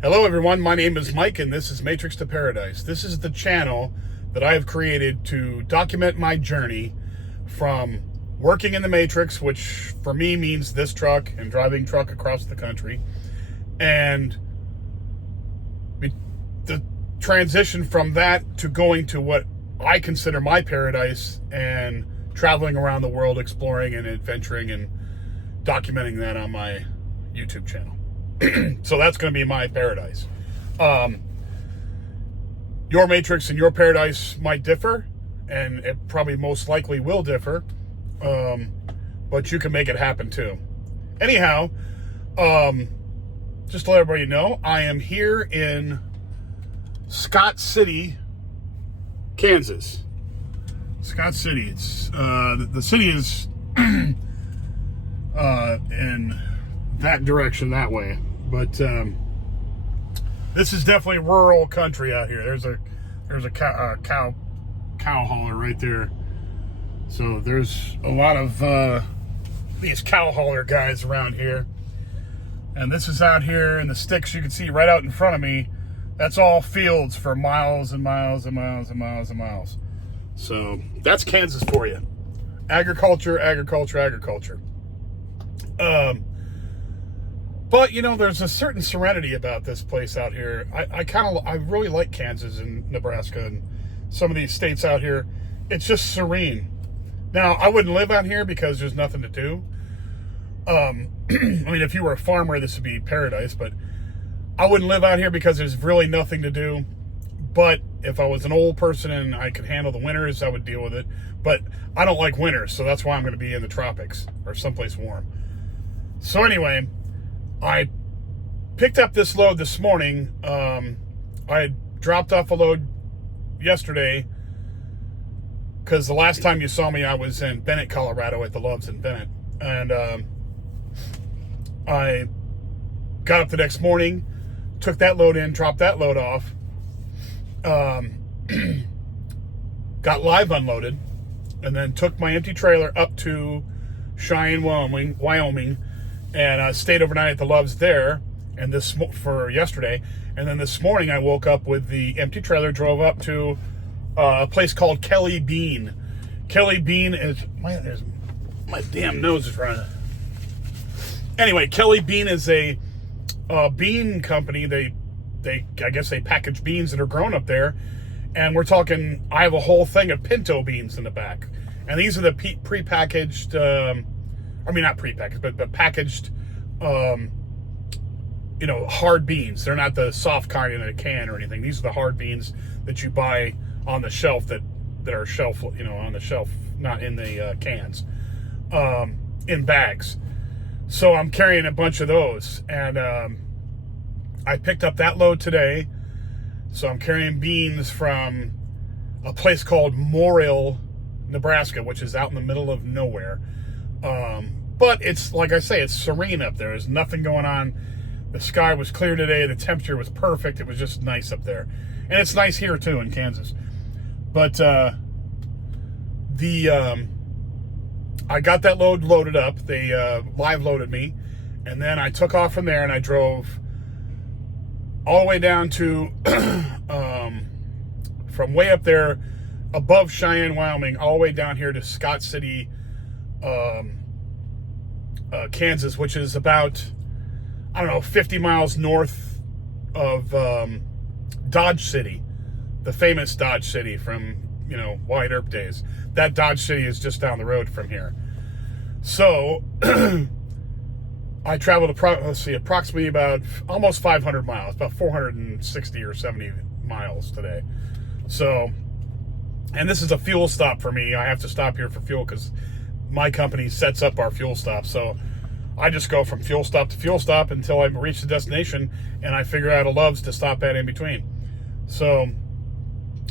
Hello everyone, my name is Mike and this is Matrix to Paradise. This is the channel that I have created to document my journey from working in the Matrix, which for me means this truck and driving truck across the country, and the transition from that to going to what I consider my paradise and traveling around the world, exploring and adventuring and documenting that on my YouTube channel. So that's going to be my paradise. Your Matrix and your paradise might differ, and it probably most likely will differ, but you can make it happen too. Anyhow, just to let everybody know, I am here in Scott City, Kansas. Scott City. It's the city is in that direction, that way. But this is definitely rural country out here. There's a cow hauler right there. So there's a lot of these cow hauler guys around here. And this is out here in the sticks you can see right out in front of me. That's all fields for miles and miles and miles and miles and miles. So that's Kansas for you. Agriculture, agriculture, agriculture. But, you know, there's a certain serenity about this place out here. I really like Kansas and Nebraska and some of these states out here. It's just serene. Now, I wouldn't live out here because there's nothing to do. I mean, if you were a farmer, this would be paradise, but I wouldn't live out here because there's really nothing to do. But if I was an old person and I could handle the winters, I would deal with it. But I don't like winters, so that's why I'm going to be in the tropics or someplace warm. So anyway, I picked up this load this morning. I had dropped off a load yesterday because the last time you saw me, I was in Bennett, Colorado at the Loves in Bennett. And I got up the next morning, took that load in, dropped that load off, got live unloaded, and then took my empty trailer up to Cheyenne, Wyoming, and stayed overnight at the Loves there, and for yesterday. And then this morning I woke up with the empty trailer, drove up to a place called Kelly Bean. Kelly Bean is my damn nose is running. Anyway, Kelly Bean is a bean company. I guess they package beans that are grown up there, and we're talking. I have a whole thing of pinto beans in the back, and these are the pre-packaged. I mean, not pre-packaged, but packaged, hard beans. They're not the soft kind in a can or anything. These are the hard beans that you buy on the shelf that are on the shelf, not in the cans, in bags. So I'm carrying a bunch of those, and I picked up that load today. So I'm carrying beans from a place called Morill, Nebraska, which is out in the middle of nowhere. But it's, like I say, it's serene up there. There's nothing going on. The sky was clear today. The temperature was perfect. It was just nice up there. And it's nice here, too, in Kansas. But I got that load loaded up. They live loaded me. And then I took off from there, and I drove all the way down to, from way up there above Cheyenne, Wyoming, all the way down here to Scott City, Kansas, which is about, 50 miles north of Dodge City, the famous Dodge City from, Wyatt Earp days. That Dodge City is just down the road from here. So I traveled approximately about almost 500 miles, about 460 or 70 miles today. So, and this is a fuel stop for me. I have to stop here for fuel because my company sets up our fuel stops. So I just go from fuel stop to fuel stop until I reach the destination, and I figure out a Love's to stop at in between. So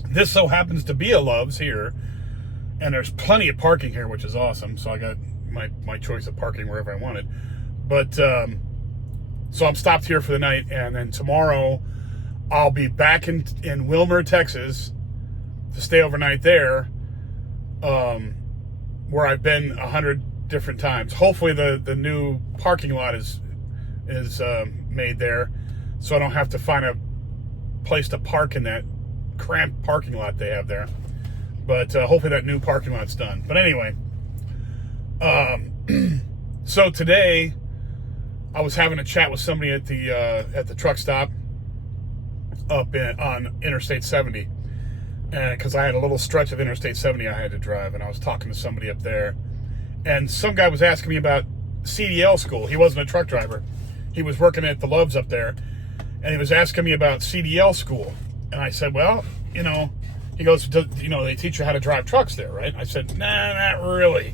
this so happens to be a Love's here, and there's plenty of parking here, which is awesome. So I got my choice of parking wherever I wanted. But so I'm stopped here for the night, and then tomorrow I'll be back in Wilmer, Texas, to stay overnight there, where I've been 100 different times. Hopefully the new parking lot is made there, so I don't have to find a place to park in that cramped parking lot they have there. But hopefully that new parking lot's done. But anyway, so today I was having a chat with somebody at the truck stop up on Interstate 70, because I had a little stretch of Interstate 70 I had to drive, and I was talking to somebody up there, and some guy was asking me about CDL school. He wasn't a truck driver. He was working at the Loves up there, and he was asking me about CDL school. And I said, well, he goes, they teach you how to drive trucks there, right? I said, nah, not really.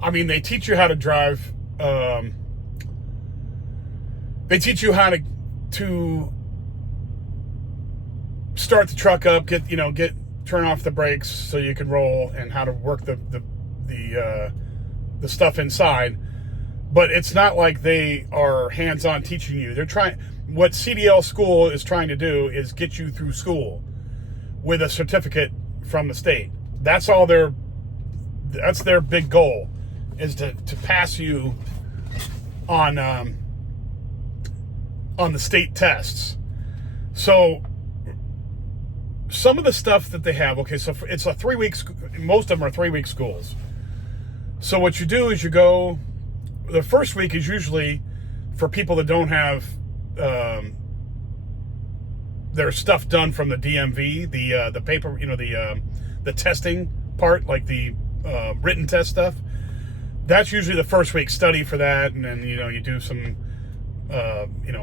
I mean, they teach you how to drive, they teach you how to start the truck up, turn off the brakes so you can roll, and how to work the stuff inside. But it's not like they are hands-on teaching you. What CDL school is trying to do is get you through school with a certificate from the state. That's their big goal, is to pass you on the state tests. So some of the stuff that they have, okay, so it's a 3-week, most of them are 3-week schools. So what you do is you go, the first week is usually for people that don't have their stuff done from the DMV, the paper, the testing part, like the written test stuff. That's usually the first week, study for that, and then you do some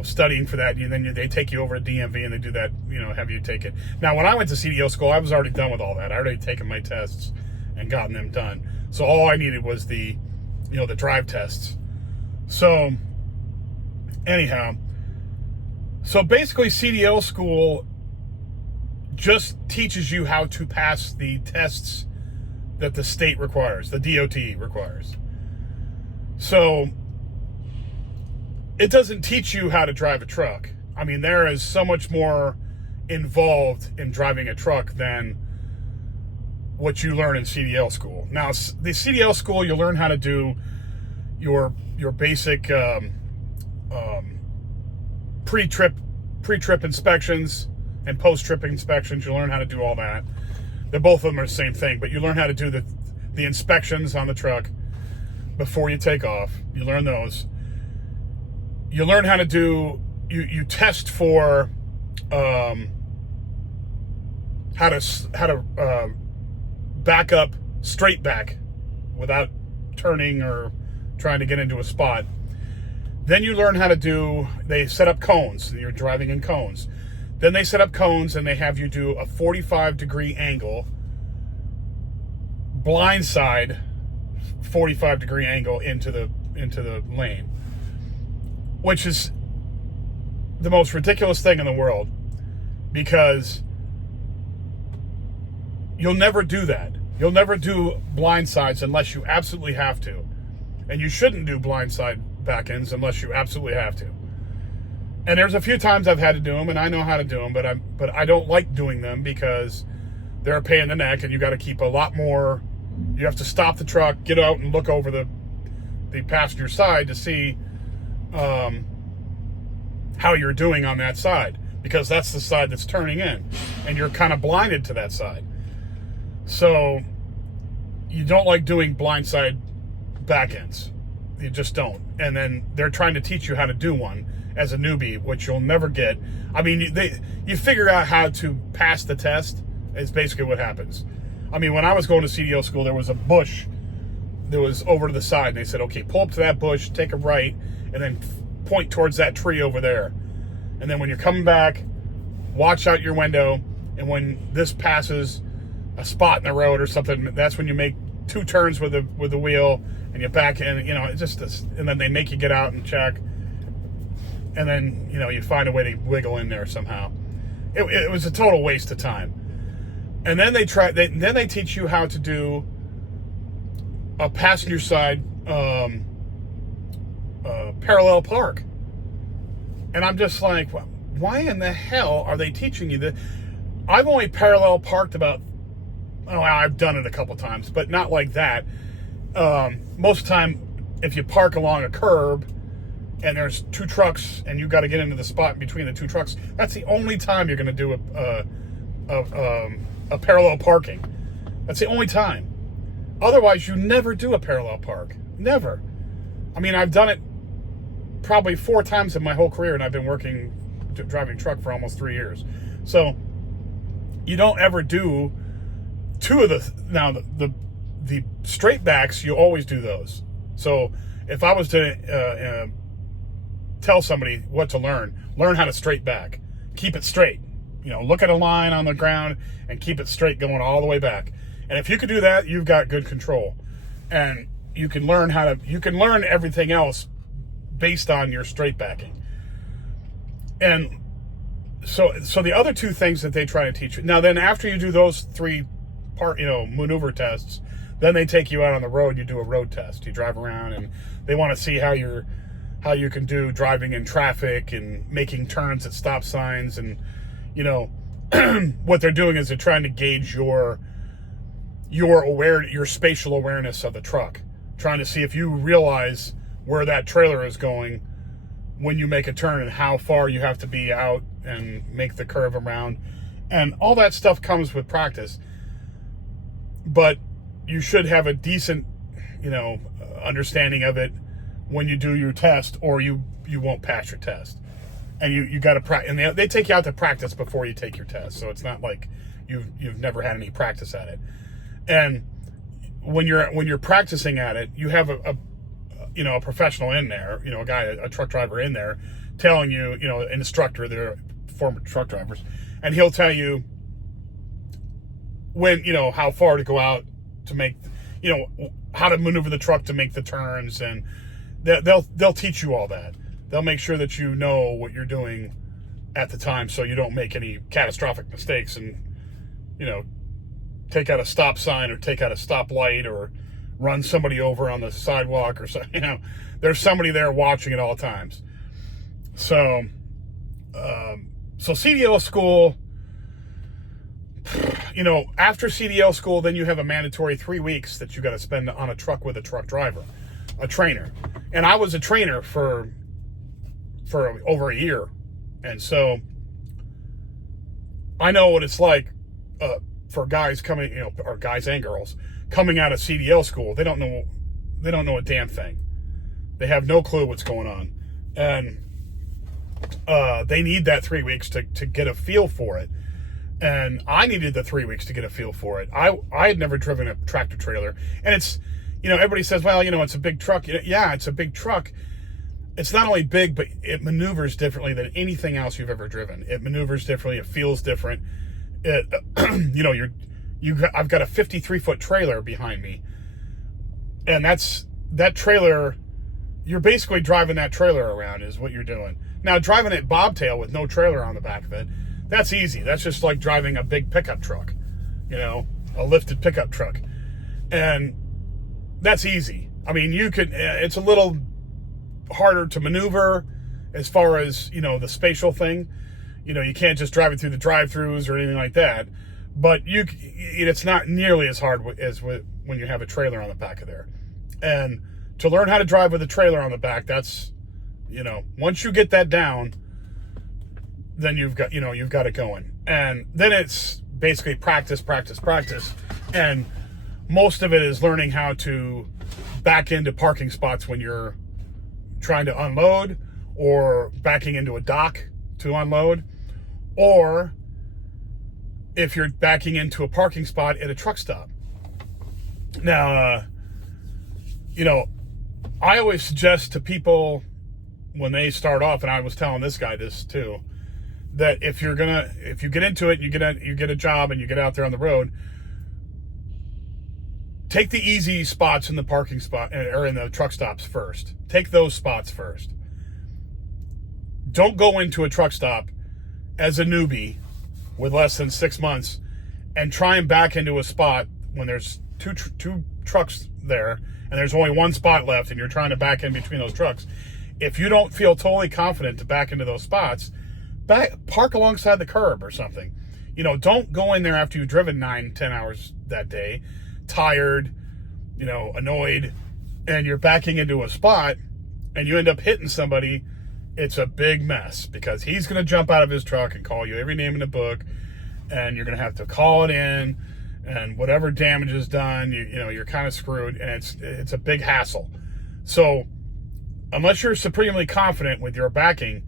studying for that, and then they take you over to DMV and they do that, have you take it. Now, when I went to CDL school, I was already done with all that. I already taken my tests and gotten them done. So all I needed was the drive tests. So anyhow, so basically CDL school just teaches you how to pass the tests that the state requires, the DOT requires. So it doesn't teach you how to drive a truck. I mean, there is so much more involved in driving a truck than what you learn in CDL school. Now, the CDL school, you learn how to do your basic pre-trip inspections and post-trip inspections. You learn how to do all that. Both of them are the same thing, but you learn how to do the inspections on the truck before you take off. You learn those. You learn how to do, you test for how to back up straight back without turning or trying to get into a spot. Then you learn how to they set up cones. You're driving in cones. Then they set up cones and they have you do a 45-degree angle, blindside 45-degree angle into the lane, which is the most ridiculous thing in the world, because you'll never do that. You'll never do blindsides unless you absolutely have to. And you shouldn't do blindside back ends unless you absolutely have to. And there's a few times I've had to do them, and I know how to do them, but I don't like doing them because they're a pain in the neck, and you got to keep a lot more. You have to stop the truck, get out, and look over the passenger side to see how you're doing on that side, because that's the side that's turning in, and you're kind of blinded to that side. So you don't like doing blindside back ends. You just don't. And then they're trying to teach you how to do one as a newbie, which you'll never get. I mean, you figure out how to pass the test is basically what happens. I mean, when I was going to CDL school, there was a bush that was over to the side, and they said, okay, pull up to that bush, take a right, and then point towards that tree over there. And then when you're coming back, watch out your window, and when this passes a spot in the road or something, that's when you make 2 turns with the wheel, and you back in, it's just this, and then they make you get out and check, and then you find a way to wiggle in there somehow. It was a total waste of time. And then they teach you how to do a passenger side parallel park, and I'm just like, why in the hell are they teaching you that? I've only parallel parked about, I've done it a couple times, but not like that. Most of the time, if you park along a curb and there's two trucks, and you got to get into the spot in between the two trucks, that's the only time you're going to do a parallel parking. That's the only time. Otherwise, you never do a parallel park. Never. I mean, I've done it probably 4 times in my whole career, and I've been driving truck for almost 3 years. So you don't ever do two of the straight backs. You always do those. So if I was to tell somebody what to learn how to straight back. Keep it straight. Look at a line on the ground and keep it straight going all the way back. And if you can do that, you've got good control. And you can learn everything else based on your straight backing. And so the other 2 things that they try to teach you. Now then, after you do those 3 maneuver tests, then they take you out on the road. You do a road test. You drive around, and they want to see how you can do driving in traffic and making turns at stop signs. And what they're doing is they're trying to gauge your spatial awareness of the truck, trying to see if you realize where that trailer is going when you make a turn and how far you have to be out and make the curve around. And all that stuff comes with practice, but you should have a decent understanding of it when you do your test, or you won't pass your test. And you got to practice, and they take you out to practice before you take your test, so it's not like you've never had any practice at it. And when you're practicing at it, you have a professional in there, a truck driver in there, telling you, an instructor, they're former truck drivers, and he'll tell you when, how far to go out to make, how to maneuver the truck to make the turns, and they'll teach you all that. They'll make sure that you know what you're doing at the time, so you don't make any catastrophic mistakes and, take out a stop sign or take out a stop light or run somebody over on the sidewalk or something. There's somebody there watching at all times. So CDL school, after CDL school, then you have a mandatory 3 weeks that you got to spend on a truck with a truck driver, a trainer. And I was a trainer for over a year. And so I know what it's like for guys coming, or guys and girls coming out of CDL school. They don't know a damn thing. They have no clue what's going on. And they need that 3 weeks to get a feel for it. And I needed the 3 weeks to get a feel for it. I had never driven a tractor trailer. And it's, everybody says, well, it's a big truck. Yeah, it's a big truck. It's not only big, but it maneuvers differently than anything else you've ever driven. It maneuvers differently. It feels different. I've got a 53-foot trailer behind me. And that trailer, you're basically driving that trailer around is what you're doing. Now, driving it bobtail with no trailer on the back of it, that's easy. That's just like driving a big pickup truck, a lifted pickup truck. And that's easy. I mean, it's a little harder to maneuver as far as, the spatial thing. You can't just drive it through the drive-thrus or anything like that. But it's not nearly as hard as when you have a trailer on the back of there. And to learn how to drive with a trailer on the back, that's, once you get that down, then you've got it going. And then it's basically practice. And most of it is learning how to back into parking spots when you're trying to unload, or backing into a dock to unload, or if you're backing into a parking spot at a truck stop. Now, I always suggest to people when they start off, and I was telling this guy this too, that if you get into it, you get a job and you get out there on the road, take the easy spots in the parking spot or in the truck stops first. Take those spots first. Don't go into a truck stop as a newbie with less than 6 months and try and back into a spot when there's two trucks there and there's only one spot left and you're trying to back in between those trucks. If you don't feel totally confident to back into those spots, park alongside the curb or something. Don't go in there after you've driven 9-10 hours that day, tired, annoyed, and you're backing into a spot and you end up hitting somebody, it's a big mess because he's going to jump out of his truck and call you every name in the book, and you're going to have to call it in, and whatever damage is done, you're kind of screwed, and it's a big hassle. So unless you're supremely confident with your backing,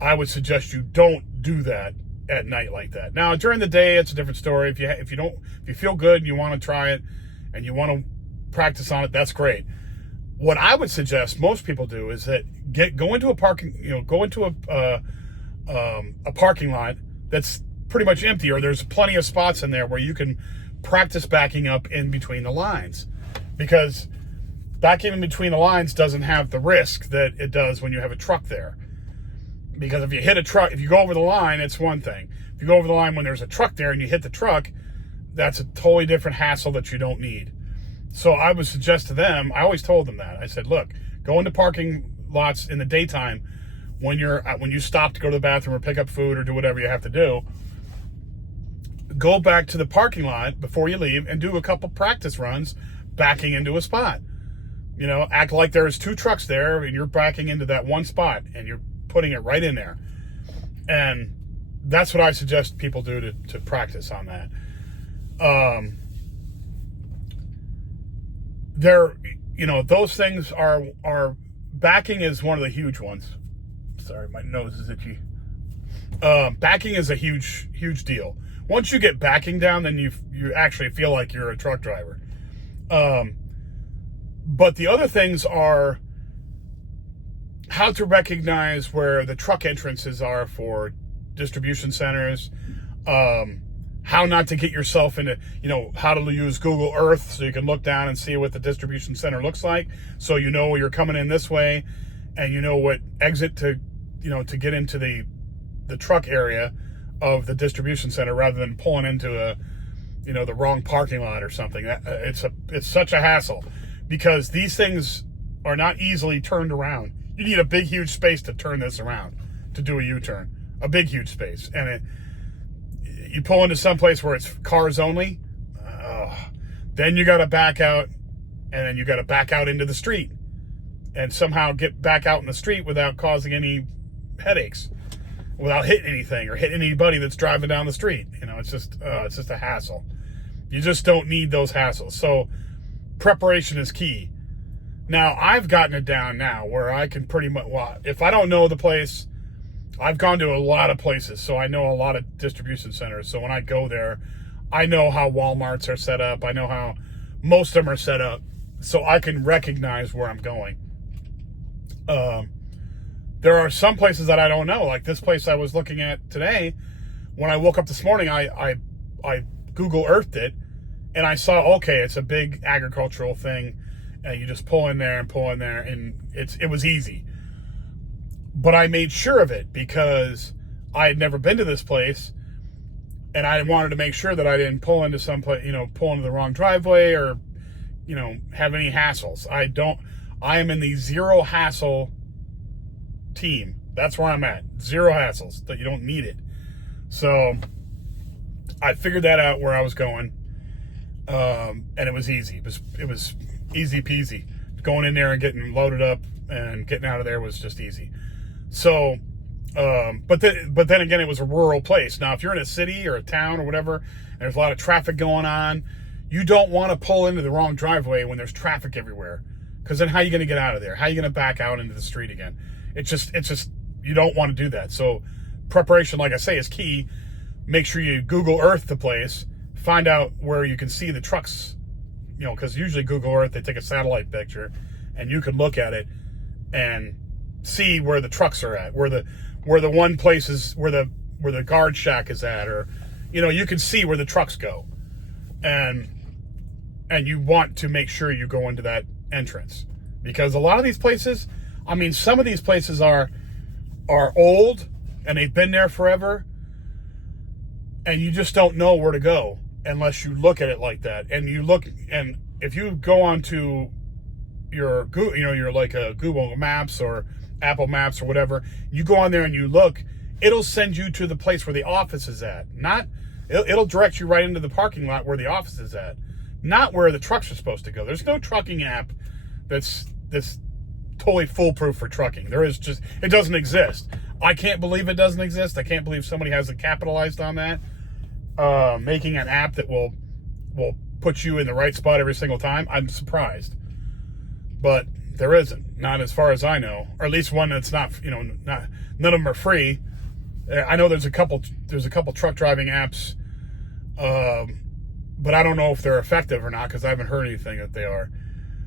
I would suggest you don't do that at night like that. Now, during the day, it's a different story. If you feel good and you want to try it and you want to practice on it, that's great. What I would suggest most people do is that go into a parking lot that's pretty much empty, or there's plenty of spots in there where you can practice backing up in between the lines, because backing in between the lines doesn't have the risk that it does when you have a truck there. Because if you hit a truck, if you go over the line, it's one thing. If you go over the line when there's a truck there and you hit the truck, that's a totally different hassle that you don't need. So I would suggest to them, I always told them that. I said, look, go into parking lots in the daytime when you stop to go to the bathroom or pick up food or do whatever you have to do. Go back to the parking lot before you leave and do a couple practice runs backing into a spot. Act like there's two trucks there and you're backing into that one spot and you're putting it right in there. And that's what I suggest people do to practice on that. Those things are backing is one of the huge ones. Sorry, my nose is itchy. Backing is a huge deal. Once you get backing down, then you actually feel like you're a truck driver. But the other things are how to recognize where the truck entrances are for distribution centers, how not to get yourself into, how to use Google Earth so you can look down and see what the distribution center looks like. So you're coming in this way and you know what exit to get into the truck area of the distribution center rather than pulling into the wrong parking lot or something. It's such a hassle because these things are not easily turned around. You need a big, huge space to turn this around, to do a U-turn. A big, huge space. And you pull into some place where it's cars only, then you got to back out, and then you got to back out into the street and somehow get back out in the street without causing any headaches, without hitting anything or hitting anybody that's driving down the street. It's just a hassle. You just don't need those hassles. So preparation is key. Now, I've gotten it down now where I can pretty much, if I don't know the place, I've gone to a lot of places, so I know a lot of distribution centers. So when I go there, I know how Walmarts are set up. I know how most of them are set up, so I can recognize where I'm going. There are some places that I don't know, like this place I was looking at today. When I woke up this morning, I Google Earthed it, and I saw, okay, it's a big agricultural thing, and you just pull in there, and it was easy. But I made sure of it because I had never been to this place, and I wanted to make sure that I didn't pull into some place, pull into the wrong driveway or, have any hassles. I am in the zero hassle team. That's where I'm at. Zero hassles. That you don't need it. So I figured that out where I was going, and it was easy. It was easy peasy. Going in there and getting loaded up and getting out of there was just easy. So, but then again, it was a rural place. Now, if you're in a city or a town or whatever, and there's a lot of traffic going on, you don't want to pull into the wrong driveway when there's traffic everywhere. Because then how are you going to get out of there? How are you going to back out into the street again? It's just, you don't want to do that. So preparation, like I say, is key. Make sure you Google Earth the place, find out where you can see the trucks, because usually Google Earth, they take a satellite picture and you can look at it and see where the trucks are at, where the one place is, where the guard shack is at, or, you can see where the trucks go. And you want to make sure you go into that entrance, because a lot of these places, some of these places are old and they've been there forever, and you just don't know where to go unless you look at it like that. And if you go onto your like a Google Maps or Apple Maps or whatever, you go on there and you look, it'll send you to the place where the office is at. It'll direct you right into the parking lot where the office is at, not where the trucks are supposed to go. There's no trucking app that's totally foolproof for trucking. It doesn't exist. I can't believe it doesn't exist. I can't believe somebody hasn't capitalized on that, making an app that will put you in the right spot every single time. I'm surprised, but there isn't. Not as far as I know, or at least one that's not. None of them are free. I know there's a couple truck driving apps, but I don't know if they're effective or not because I haven't heard anything that they are.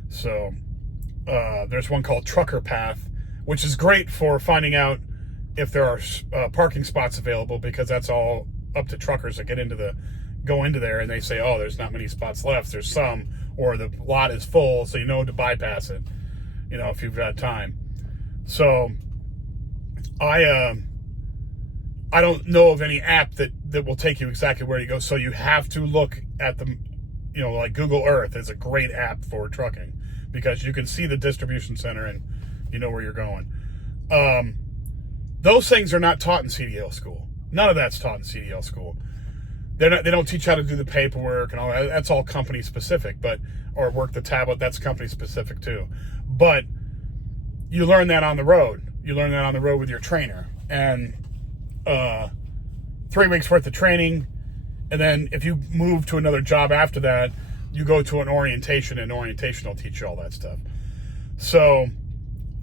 So there's one called Trucker Path, which is great for finding out if there are parking spots available, because that's all up to truckers that go into there and they say, oh, there's not many spots left. There's some, or the lot is full, so you know to bypass it, if you've got time. So I don't know of any app that will take you exactly where you go. So you have to look at the, like Google Earth is a great app for trucking because you can see the distribution center and you know where you're going. Those things are not taught in CDL school. None of that's taught in CDL school. They don't teach how to do the paperwork and all that. That's all company specific, or work the tablet. That's company specific too. But you learn that on the road. You learn that on the road with your trainer. And 3 weeks worth of training, and then if you move to another job after that, you go to an orientation, and orientation will teach you all that stuff. So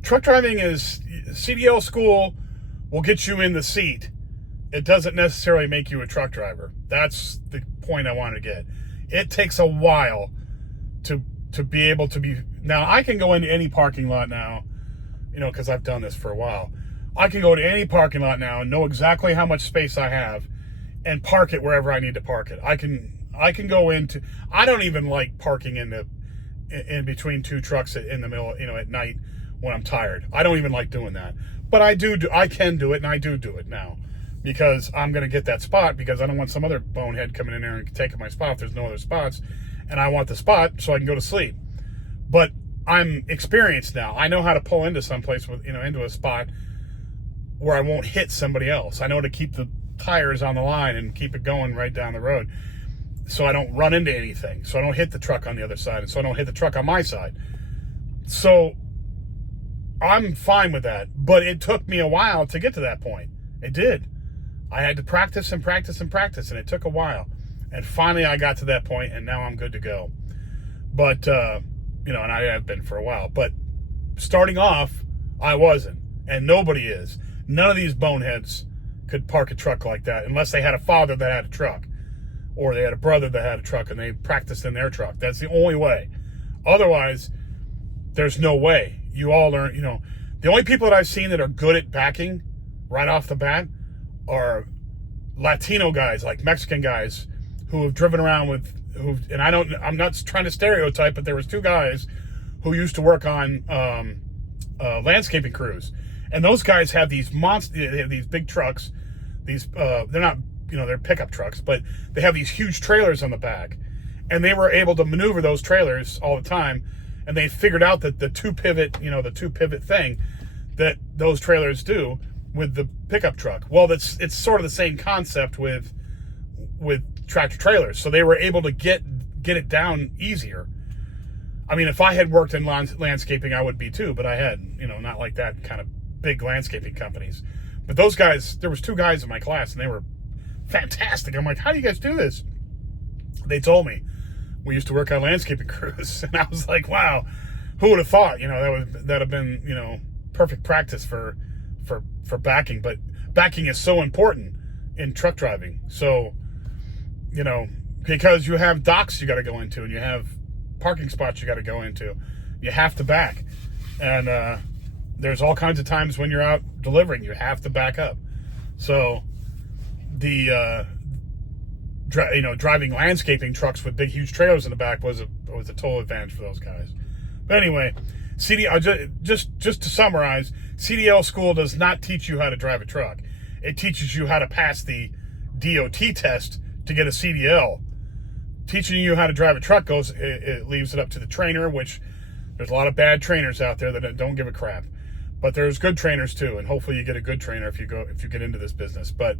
truck driving is CDL school will get you in the seat. It doesn't necessarily make you a truck driver. That's the point I want to get. It takes a while to be able to be. Now I can go into any parking lot now, because I've done this for a while. I can go to any parking lot now and know exactly how much space I have and park it wherever I need to park it. I can go into, I don't even like parking in between two trucks in the middle, at night when I'm tired. I don't even like doing that. But I can do it, and I do it now because I'm going to get that spot, because I don't want some other bonehead coming in there and taking my spot if there's no other spots, and I want the spot so I can go to sleep. But I'm experienced now. I know how to pull into someplace into a spot where I won't hit somebody else. I know to keep the tires on the line and keep it going right down the road so I don't run into anything, so I don't hit the truck on the other side, and so I don't hit the truck on my side. So I'm fine with that, but it took me a while to get to that point. It did. I had to practice and practice and practice, and it took a while. And finally I got to that point, and now I'm good to go. But, and I have been for a while. But starting off, I wasn't, and nobody is. None of these boneheads could park a truck like that unless they had a father that had a truck, or they had a brother that had a truck and they practiced in their truck. That's the only way. Otherwise, there's no way. You all learn, the only people that I've seen that are good at backing right off the bat are Latino guys, like Mexican guys who have driven around I'm not trying to stereotype, but there was two guys who used to work on landscaping crews. And those guys have these they have these big trucks. They're not, they're pickup trucks, but they have these huge trailers on the back. And they were able to maneuver those trailers all the time. And they figured out that the two pivot thing that those trailers do with the pickup truck. Well, it's sort of the same concept with tractor trailers. So they were able to get it down easier. I mean, if I had worked in landscaping, I would be too, but I had, not like that kind of big landscaping companies. But those guys, there was two guys in my class and they were fantastic. I'm like, how do you guys do this? They told me. We used to work on landscaping crews, and I was like, wow, who would have thought, that'd have been, perfect practice for backing. But backing is so important in truck driving. So, because you have docks you got to go into, and you have parking spots you got to go into, you have to back. And there's all kinds of times when you're out delivering, you have to back up. So the driving landscaping trucks with big, huge trailers in the back was a total advantage for those guys. But anyway, just to summarize, CDL school does not teach you how to drive a truck. It teaches you how to pass the DOT test to get a CDL. Teaching you how to drive a truck it leaves it up to the trainer, which there's a lot of bad trainers out there that don't give a crap. But there's good trainers too, and hopefully you get a good trainer if you get into this business. But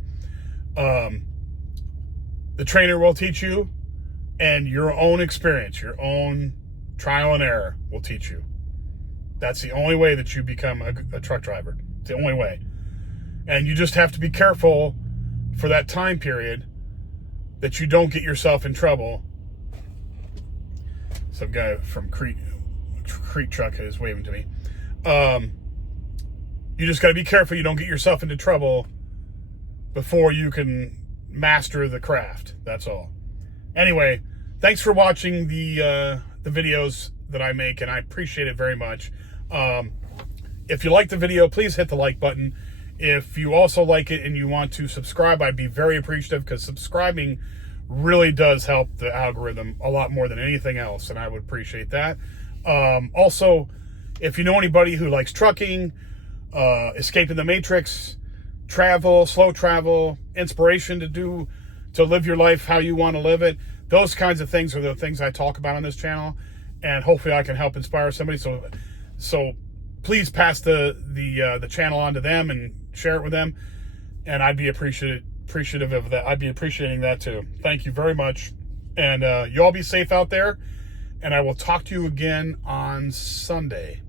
the trainer will teach you, and your own experience, your own trial and error will teach you. That's the only way that you become a truck driver. It's the only way. And you just have to be careful for that time period that you don't get yourself in trouble. Some guy from Crete Truck is waving to me. You just got to be careful you don't get yourself into trouble before you can master the craft. That's all. Anyway, thanks for watching the videos that I make, and I appreciate it very much. If you like the video, please hit the like button. If you also like it and you want to subscribe, I'd be very appreciative, because subscribing really does help the algorithm a lot more than anything else, and I would appreciate that. Also, if you know anybody who likes trucking, escaping the matrix, travel, slow travel, inspiration to live your life how you want to live it, those kinds of things are the things I talk about on this channel, and hopefully I can help inspire somebody. So please pass the channel on to them and share it with them, and I'd be appreciative of that. I'd be appreciating that too. Thank you very much, and you all be safe out there, and I will talk to you again on Sunday.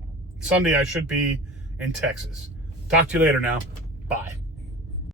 I should be in Texas. Talk to you later now. Bye.